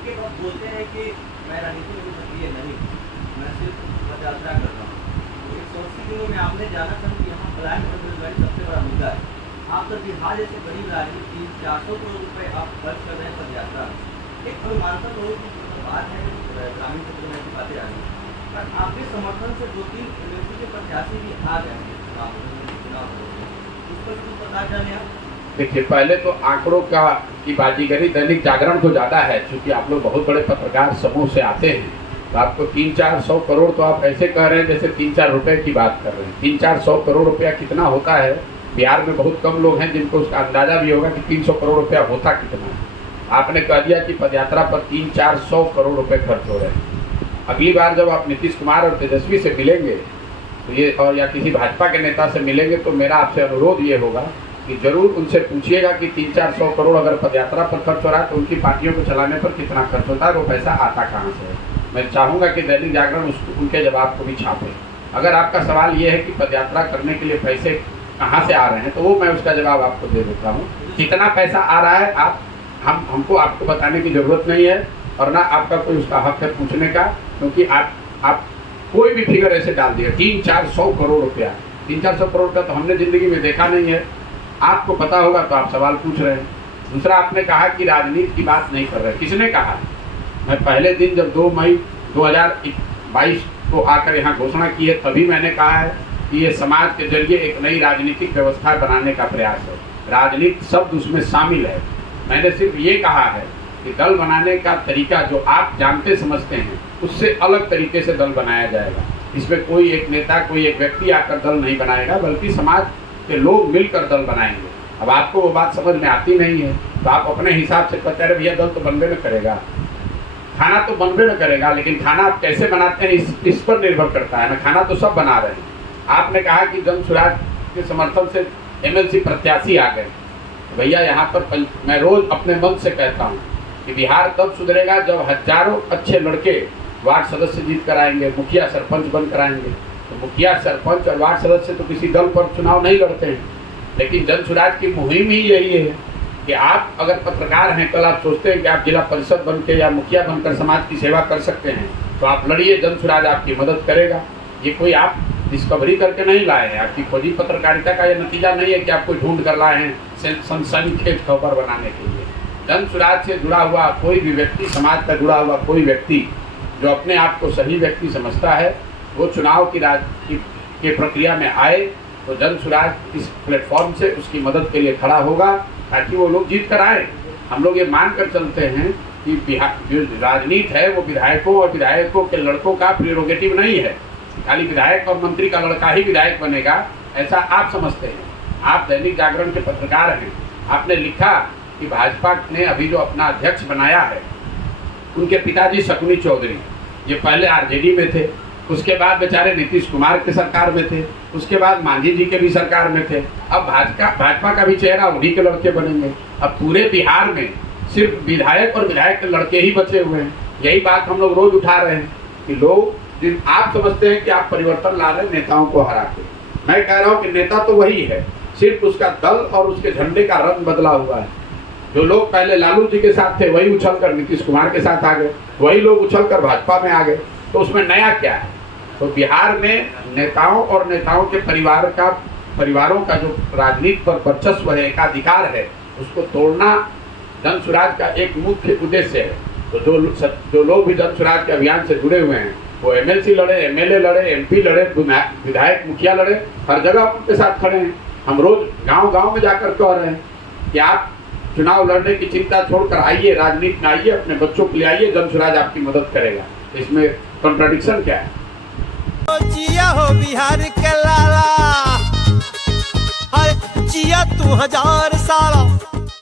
के बाद बोलते हैं कि मैं राजनीति में सक्रिय नहीं, मैं सिर्फ पद यात्रा कर रहा हूँ। तो 180 दिनों में आपने जाना था कि यहाँ पलायन और बेरोजगारी सबसे बड़ा मुद्दा है। आप तो बिहार जैसे गरीब राज्य में 300-400 करोड़ रुपए आप खर्च कर रहे हैं पद यात्रा। एक अनुमानता लोगों की बात है, ग्रामीण क्षेत्र में ऐसी बातें आ रही हैं, पर आपके समर्थन से 2-3 एमएलसी के प्रत्याशी भी आ गए हैं चुनाव उस पर कुछ बता जाने आप। देखिए, पहले तो आंकड़ों की बाजीगरी दैनिक जागरण को ज़्यादा है, क्योंकि आप लोग बहुत बड़े पत्रकार समूह से आते हैं, तो आपको 300-400 करोड़ तो आप ऐसे कह रहे हैं जैसे 3-4 रुपए की बात कर रहे हैं। 300-400 करोड़ रुपया कितना होता है, बिहार में बहुत कम लोग हैं जिनको उसका अंदाज़ा भी होगा कि 300 करोड़ रुपया होता कितना है। आपने कह दिया कि पदयात्रा पर 300-400 करोड़ रुपये खर्च हो रहे हैं। अगली बार जब आप नीतीश कुमार और तेजस्वी से मिलेंगे तो ये, और या किसी भाजपा के नेता से मिलेंगे, तो मेरा आपसे अनुरोध ये होगा कि जरूर उनसे पूछिएगा कि 300-400 करोड़ अगर पदयात्रा पर खर्च हो रहा है तो उनकी पार्टियों को चलाने पर कितना खर्च होता है, वो पैसा आता कहाँ से है। मैं चाहूँगा कि दैनिक जागरण उनके जवाब को भी छापे। अगर आपका सवाल ये है कि पदयात्रा करने के लिए पैसे कहाँ से आ रहे हैं, तो वो मैं उसका जवाब आपको दे देता हूँ। कितना पैसा आ रहा है हमको आपको बताने की ज़रूरत नहीं है, और ना आपका कोई उसका हक है पूछने का, क्योंकि आप कोई भी फिगर ऐसे डाल दिया 300-400 करोड़ रुपया। 300-400 करोड़ का तो हमने ज़िंदगी में देखा नहीं है, आपको पता होगा तो आप सवाल पूछ रहे हैं। दूसरा, आपने कहा कि राजनीति की बात नहीं कर रहे। किसने कहा? मैं पहले दिन जब 2 मई 2022 को आकर यहाँ घोषणा की है, तभी मैंने कहा है कि ये समाज के जरिए एक नई राजनीतिक व्यवस्था बनाने का प्रयास है। राजनीति शब्द उसमें शामिल है। मैंने सिर्फ ये कहा है कि दल बनाने का तरीका जो आप जानते समझते हैं, उससे अलग तरीके से दल बनाया जाएगा। इसमें कोई एक नेता, कोई एक व्यक्ति आकर दल नहीं बनाएगा, बल्कि समाज के लोग मिलकर दल बनाएंगे। अब आपको वो बात समझ में आती नहीं है तो आप अपने हिसाब से कहते हैं भैया दल तो बनबे न करेगा, खाना तो बनबे न करेगा, लेकिन खाना आप कैसे बनाते हैं इस पर निर्भर करता है ना। खाना तो सब बना रहे हैं। आपने कहा कि जन सुराज के समर्थन से एमएलसी प्रत्याशी आ गए। भैया यहाँ पर मैं रोज अपने मन से कहता हूँ कि बिहार तब सुधरेगा जब हजारों अच्छे लड़के वार्ड सदस्य जीत कर आएंगे, मुखिया सरपंच बन कर आएंगे। तो मुखिया सरपंच और वार्ड सदस्य तो किसी दल पर चुनाव नहीं लड़ते हैं, लेकिन जन सुराज की मुहिम ही यही है कि आप अगर पत्रकार हैं, कल आप सोचते हैं कि आप जिला परिषद बन के या मुखिया बनकर समाज की सेवा कर सकते हैं, तो आप लड़िए, जन सुराज आपकी मदद करेगा। ये कोई आप डिस्कवरी करके नहीं लाए हैं, आपकी खोजी पत्रकारिता का ये नतीजा नहीं है कि आप कोई ढूंढ कर लाए हैं सनसनीखेज खबर बनाने के लिए। जन सुराज से जुड़ा हुआ कोई भी व्यक्ति, समाज का जुड़ा हुआ कोई व्यक्ति जो अपने आप को सही व्यक्ति समझता है, वो चुनाव की प्रक्रिया में आए तो जन सुराज इस प्लेटफॉर्म से उसकी मदद के लिए खड़ा होगा, ताकि वो लोग जीत कर आए। हम लोग ये मान कर चलते हैं कि बिहार जो राजनीति है वो विधायकों और विधायकों के लड़कों का प्रेरोगेटिव नहीं है। खाली विधायक और मंत्री का लड़का ही विधायक बनेगा, ऐसा आप समझते हैं। आप दैनिक जागरण के पत्रकार हैं। आपने लिखा कि भाजपा ने अभी जो अपना अध्यक्ष बनाया है, उनके पिताजी शकुनी चौधरी, ये पहले आरजेडी में थे, उसके बाद बेचारे नीतीश कुमार के सरकार में थे, उसके बाद मांझी जी के भी सरकार में थे। अब भाजपा का भी चेहरा उन्हीं के लड़के बनेंगे। अब पूरे बिहार में सिर्फ विधायक और विधायक के लड़के ही बचे हुए हैं। यही बात हम लोग रोज उठा रहे हैं कि लोग जिन आप समझते हैं कि आप परिवर्तन ला रहे हैं नेताओं को हरा के। मैं कह रहा हूँ कि नेता तो वही है, सिर्फ उसका दल और उसके झंडे का रंग बदला हुआ है। जो लोग पहले लालू जी के साथ थे वही उछलकर नीतीश कुमार के साथ आ गए, वही लोग उछलकर भाजपा में आ गए। तो उसमें नया क्या है? तो बिहार में नेताओं और नेताओं के परिवारों का जो राजनीति पर वर्चस्व है, एकाधिकार है, उसको तोड़ना जन सुराज का एक मुख्य उद्देश्य है। तो जो लोग भी जन सुराज के अभियान से जुड़े हुए हैं, वो एमएलसी लड़े, एमएलए लड़े, एमपी लड़े, विधायक मुखिया लड़े, हर जगह उनके साथ खड़े हैं। हम रोज गांव-गांव में जाकर कह रहे हैं कि आप चुनाव लड़ने की चिंता छोड़कर आइए, राजनीति में आइए, अपने बच्चों के लिए आइए, जन सुराज आपकी मदद करेगा। इसमें कॉन्ट्रडिक्शन क्या है? जिया हो बिहार के लाला, जिया तू 1000 साल।